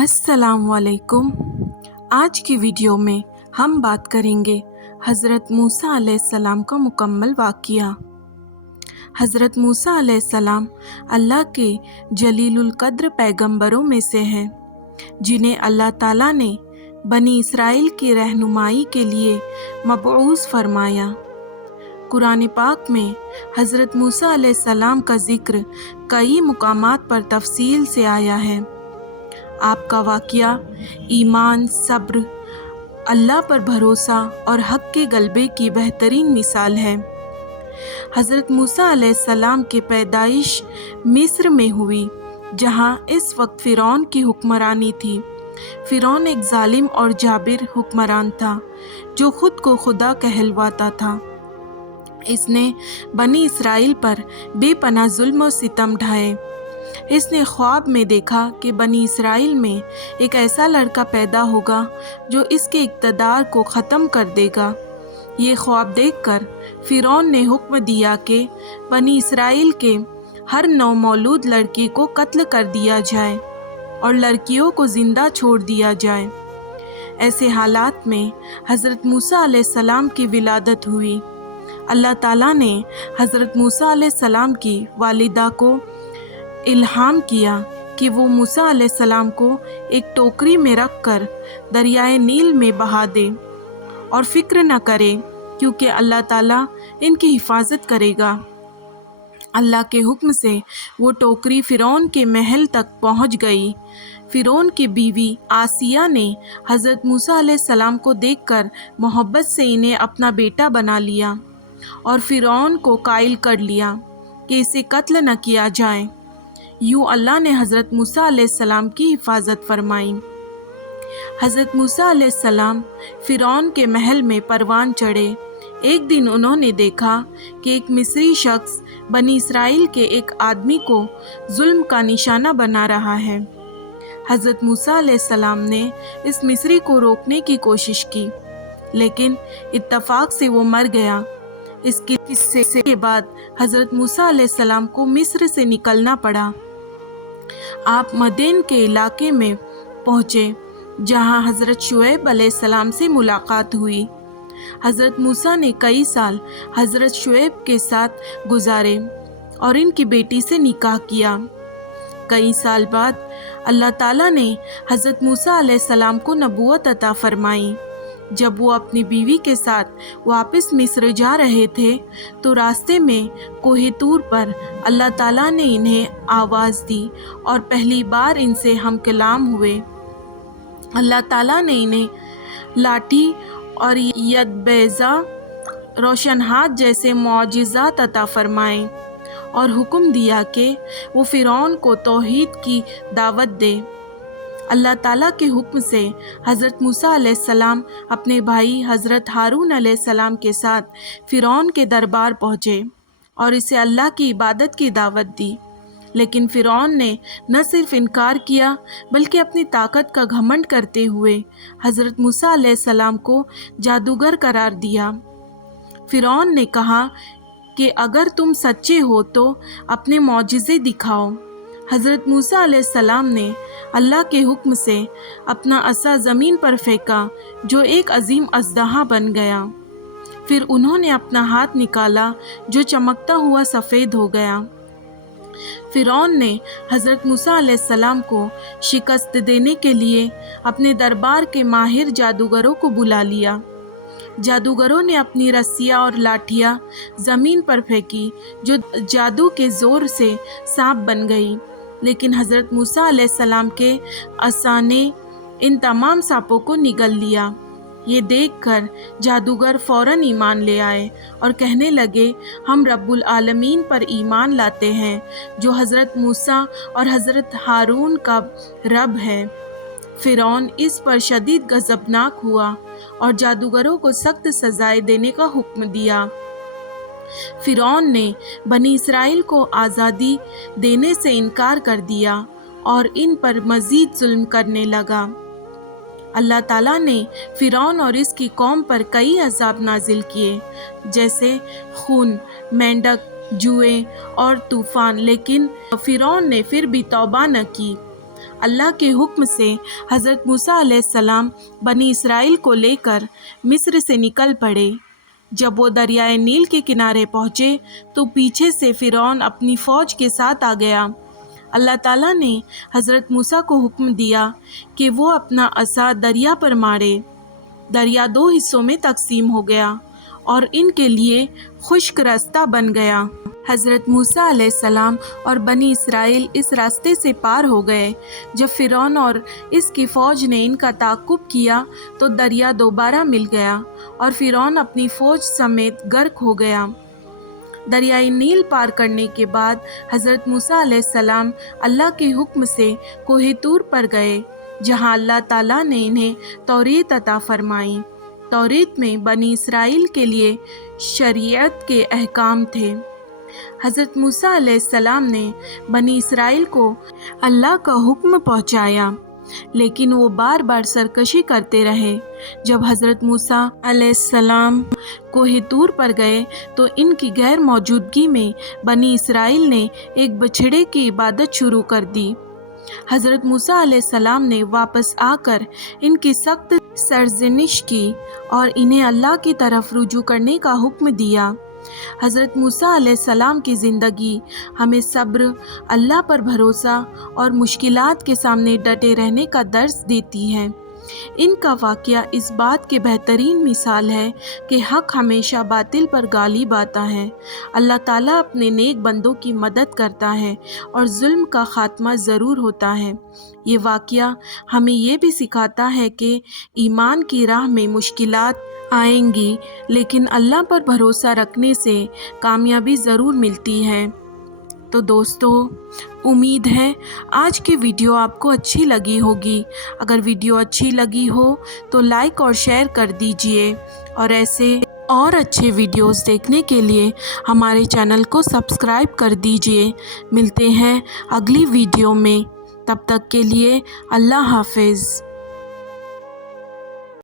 अस्सलाम वालेकुम। आज की वीडियो में हम बात करेंगे हज़रत मूसा अलैहिस्सलाम का मुकम्मल वाक़िया। हज़रत मूसा अलैहिस्सलाम अल्लाह के जलीलुल क़द्र पैगंबरों में से हैं, जिन्हें अल्लाह ताला ने बनी इसराइल की रहनुमाई के लिए मबऊस फरमाया। कुरान पाक में हज़रत मूसा अलैहिस्सलाम का ज़िक्र कई मुकामात पर तफसील से आया है। आपका वाक़िया ईमान, सब्र, अल्लाह पर भरोसा और हक़ के गलबे की बेहतरीन मिसाल है। हज़रत मूसा अलैहिस्सलाम की पैदाइश मिस्र में हुई, जहाँ इस वक्त फ़िरौन की हुक्मरानी थी। फ़िरौन एक जालिम और जाबिर हुक्मरान था, जो ख़ुद को खुदा कहलवाता था। इसने बनी इसराइल पर बेपनाह जुल्म और सितम ढाए। इसने ख्वाब में देखा कि बनी इसराइल में एक ऐसा लड़का पैदा होगा जो इसके इक़्तिदार को ख़त्म कर देगा। ये ख्वाब देखकर फ़िरौन ने हुक्म दिया कि बनी इसराइल के हर नौमौलूद लड़की को कत्ल कर दिया जाए और लड़कियों को ज़िंदा छोड़ दिया जाए। ऐसे हालात में हज़रत मूसा अलैहिस्सलाम की विलादत हुई। अल्लाह ताला ने हज़रत मूसा अलैहिस्सलाम की वालिदा को इल्हाम किया कि वो मूसा अलैहिस्सलाम को एक टोकरी में रख कर दरियाए नील में बहा दे और फ़िक्र न करे, क्योंकि अल्लाह ताला इनकी हिफाजत करेगा। अल्लाह के हुक्म से वो टोकरी फ़िरौन के महल तक पहुंच गई। फ़िरौन की बीवी आसिया ने हज़रत मूसा अलैहिस्सलाम को देखकर मोहब्बत से इन्हें अपना बेटा बना लिया और फ़िरौन को कायल कर लिया कि इसे कत्ल न किया जाए। यूँ अल्लाह ने हज़रत मूसा अलैहिस्सलाम की हिफाजत फरमाई। हज़रत मूसा अलैहिस्सलाम फ़िरौन के महल में परवान चढ़े। एक दिन उन्होंने देखा कि एक मिस्री शख्स बनी इसराइल के एक आदमी को जुल्म का निशाना बना रहा है। हज़रत मूसा अलैहिस्सलाम ने इस मिस्री को रोकने की कोशिश की, लेकिन इत्तफाक से वो मर गया। इस किस्से के बाद हज़रत मूसा अलैहिस्सलाम को मिस्र से निकलना पड़ा। आप मदीन के इलाके में पहुँचे, जहाँ हज़रत शुएब अलैहिस्सलाम से मुलाकात हुई। हज़रत मूसा ने कई साल हज़रत शुएब के साथ गुजारे और इनकी बेटी से निकाह किया। कई साल बाद अल्लाह ताला ने हज़रत मूसा अलैहिस्सलाम को नबूवत अता फरमाई। जब वो अपनी बीवी के साथ वापस मिस्र जा रहे थे, तो रास्ते में कोहे तूर पर अल्लाह ताला ने इन्हें आवाज़ दी और पहली बार इनसे हम कलाम हुए। अल्लाह ताला ने इन्हें लाठी और यदबैज़ा, रोशन हाथ जैसे मौजिज़ात अता फरमाए और हुक्म दिया कि वो फ़िरौन को तौहीद की दावत दे। अल्लाह ताला के हुक्म से हज़रत मूसा अलैहिस्सलाम अपने भाई हज़रत हारून अलैहिस्सलाम के साथ फ़िरौन के दरबार पहुँचे और इसे अल्लाह की इबादत की दावत दी। लेकिन फ़िरौन ने न सिर्फ इनकार किया, बल्कि अपनी ताकत का घमंड करते हुए हज़रत मूसा अलैहिस्सलाम को जादूगर करार दिया। फ़िरौन ने कहा कि अगर तुम सच्चे हो तो अपने मौजिज़े दिखाओ। हज़रत मूसा अलैहिस्सलाम ने अल्लाह के हुक्म से अपना असा ज़मीन पर फेंका, जो एक अजीम अज़दहा बन गया। फिर उन्होंने अपना हाथ निकाला, जो चमकता हुआ सफ़ेद हो गया। फ़िरौन ने हज़रत मूसा अलैहिस्सलाम को शिकस्त देने के लिए अपने दरबार के माहिर जादूगरों को बुला लिया। जादूगरों ने अपनी रस्सियाँ और लाठियाँ ज़मीन पर फेंकी, जो जादू के ज़ोर से सांप बन गई। लेकिन हज़रत मूसा अलैहिस्सलाम के असा ने इन तमाम सांपों को निगल लिया। ये देखकर जादूगर फ़ौरन ईमान ले आए और कहने लगे, हम रब्बुल आलमीन पर ईमान लाते हैं, जो हज़रत मूसा और हज़रत हारून का रब है। फ़िरौन इस पर शदीद गज़बनाक हुआ और जादूगरों को सख्त सज़ाएं देने का हुक्म दिया। फ़िरौन ने बनी इसराइल को आज़ादी देने से इनकार कर दिया और इन पर मज़ीद जुल्म करने लगा। अल्लाह ताला ने फ़िरौन और इसकी कौम पर कई अज़ाब नाजिल किए, जैसे खून, मेंढक, जुए और तूफ़ान, लेकिन फ़िरौन ने फिर भी तौबा न की। अल्लाह के हुक्म से हज़रत मूसा अलैहिस्सलाम बनी इसराइल को लेकर मिस्र से निकल पड़े। जब वो दरियाए नील के किनारे पहुँचे तो पीछे से फ़िरौन अपनी फ़ौज के साथ आ गया। अल्लाह ताला ने हज़रत मूसा को हुक्म दिया कि वो अपना असा दरिया पर मारे। दरिया 2 हिस्सों में तकसीम हो गया और इनके लिए खुश्क रास्ता बन गया। हज़रत मूसा अलैहिस्सलाम और बनी इसराइल इस रास्ते से पार हो गए। जब फ़िरौन और इसकी फ़ौज ने इनका ताक़ुब किया तो दरिया दोबारा मिल गया और फ़िरौन अपनी फ़ौज समेत गर्क हो गया। दरियाए नील पार करने के बाद हज़रत मूसा अलैहिस्सलाम अल्लाह के हुक्म से कोहे तूर पर गए, जहाँ अल्लाह ताला ने इन्हें तौरीत अता फरमाई। तौरीत में बनी इसराइल के लिए शरीयत के अहकाम थे। हज़रत मूसा अलैहिस्सलाम ने बनी इसराइल को अल्लाह का हुक्म पहुँचाया, लेकिन वो बार बार सरकशी करते रहे। जब हज़रत मूसा अलैहिस्सलाम कोहे तूर पर गए तो इनकी गैर मौजूदगी में बनी इसराइल ने एक बछड़े की इबादत शुरू कर दी। हज़रत मूसा अलैहिस्सलाम ने वापस आकर इनकी सख्त सरजनिश की और इन्हें अल्लाह की तरफ रुजू करने का हुक्म दिया। हज़रत मूसा अलैहिस्सलाम की ज़िंदगी हमें सब्र, अल्लाह पर भरोसा और मुश्किलात के सामने डटे रहने का दर्स देती है। इनका वाक़या इस बात के बेहतरीन मिसाल है कि हक़ हमेशा बातिल पर गालिब आता है। अल्लाह ताला अपने नेक बंदों की मदद करता है और जुल्म का ख़ात्मा ज़रूर होता है। ये वाक़या हमें ये भी सिखाता है कि ईमान की राह में मुश्किलात आएंगी, लेकिन अल्लाह पर भरोसा रखने से कामयाबी ज़रूर मिलती है। तो दोस्तों, उम्मीद है आज की वीडियो आपको अच्छी लगी होगी। अगर वीडियो अच्छी लगी हो तो लाइक और शेयर कर दीजिए और ऐसे और अच्छे वीडियोस देखने के लिए हमारे चैनल को सब्सक्राइब कर दीजिए। मिलते हैं अगली वीडियो में, तब तक के लिए अल्लाह हाफ़िज़।